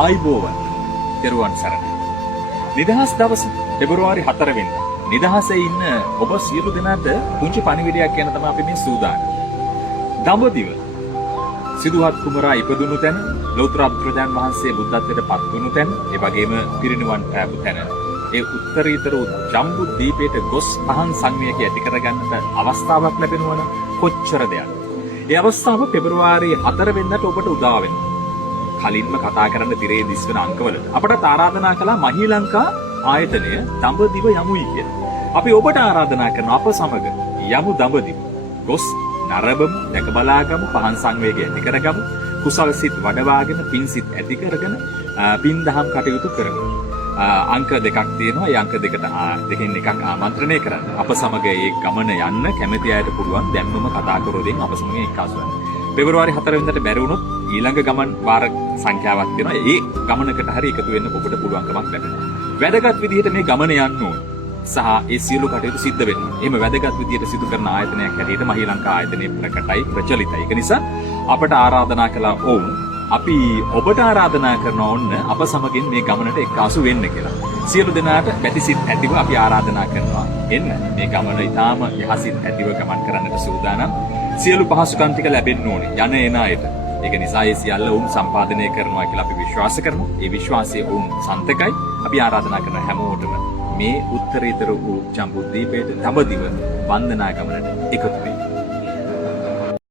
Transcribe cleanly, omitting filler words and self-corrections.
ආයිබෝවන් තෙරුවන් සරණයි. නිදහස් දවස පෙබරවාරි 4 වෙනිදා. නිදහසේ ඉන්න ඔබ සියලු දෙනාට පුංචි පණිවිඩයක් කියන තමයි අපි මේ සූදානම්. දඹදිව සිදුහත් කුමරා ඉපදුණු තැන, ලෞතර බුදුරජාණන් වහන්සේ බුද්ධත්වයට පත් වුණු තැන, ඒ වගේම පිරිනිවන් පෑපු තැන. ඒ උත්තරීතර ජම්බු දීපයට ගොස් අහන් සංවේගය ඇති කරගන්නට අවස්ථාවක් ලැබෙනවා නම් කොච්චර දෙයක්. ඒ අවස්ථාව පෙබරවාරි 4 වෙනිදාට ඔබට උදා වෙනවා. කලින්ම කතා කරන්න තිරේ දිස්වන අංකවලට අපට ආරාධනා කළා මහී ලංකා ආයතනය දඹදිව යමුයි කියලා. අපි ඔබට ආරාධනා කරන අප සමග යමු දඹදිව. ගොස් නරඹමු, දැක බලාගමු, පහන් සංවේගය ඇති කරගමු, කුසල සිත් වඩවාගෙන පින් සිත් ඇති කරගෙන පින් දහම් කටයුතු කරමු. අංක දෙකක් තියෙනවා. ඒ අංක දෙකෙන් එකක් ආමන්ත්‍රණය කරන්න. අප සමග ඒ ගමන යන්න කැමති අයට පුළුවන් දැන්වම කතා කරෝදෙන් අප සමග එක්කාසු වෙන්න. පෙබරවාරි 4 වෙනිදාට බැරි වුණොත් ඊළඟ ගමන් වාර සංඛ්‍යාවක් තියෙනවා. ඒ ගමනකට හරි එකතු වෙන්න ඔබට පුළුවන්කමක් ලැබෙනවා. වැදගත් විදිහට මේ ගමන යන්න ඕන. සහ ඒ සියලු කටයුතු සිද්ධ වෙනවා. එහෙම වැදගත් විදිහට සිදු කරන ආයතනයක් හැටියට මහී ලංකා ආයතනය ප්‍රකටයි ප්‍රචලිතයි. ඒක නිසා අපට ආරාධනා කළා ඔවුන් අපි ඔබට ආරාධනා කරනවා ඔන්න අප සමගින් මේ ගමනට එක්කාසු වෙන්න කියලා. සියලු දෙනාට පැතිසිත ඇතිව අපි ආරාධනා කරනවා එන්න. මේ ගමන ඊටාම යහසිත ඇතිව ගමන් කරන්නට සූදානම්. සියලු පහසුකම් ටික ලැබෙන්න ඕනේ යන එන අයට. ඒක නිසා ඒ සියල්ල වුන් සම්පාදනය කරනවා කියලා අපි විශ්වාස කරනවා. ඒ විශ්වාසය වුන් සන්තකයි. අපි ආරාධනා කරන හැමෝටම මේ උත්තරීතර වූ ජම්බුද්වීපයට දඹදිව වන්දනා ගමනට එකතු වෙන්න.